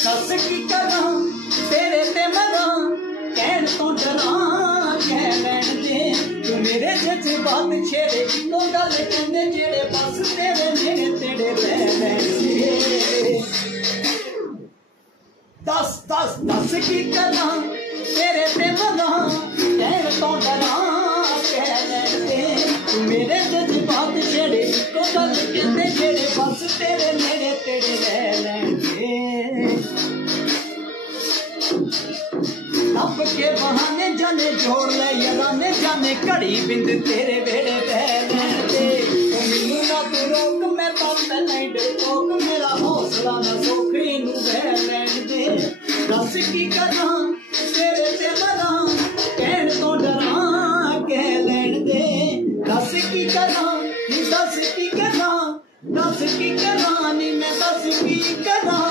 दस की करा तेरे ते मरा कहन तो डरा कह लैन दे तू मेरे जज्बात छेड़े तो गल कहने जेड़े बस तेरे मेरे तेरे रह लैन दे दस दस दस की करा तेरे ते मरा कहन तो डरा कह लैन दे तू मेरे जज्बात छेड़े तो गल कहने जेड़े बस तेरे मेरे तेरे रह लैन दे लब के बहाने जाने जोड़ ले याराने जाने घड़ी बिंद तेरे वेड़े बह लैन दे मैनू ना तू रोक मैं तो नहीं डरपोक मेरा हौसला ना सोखी नू बह लैन दे दस की करा तेरे ते मरा कहन तो डरा कह लैन दे दस की करा नी मैं दस की करा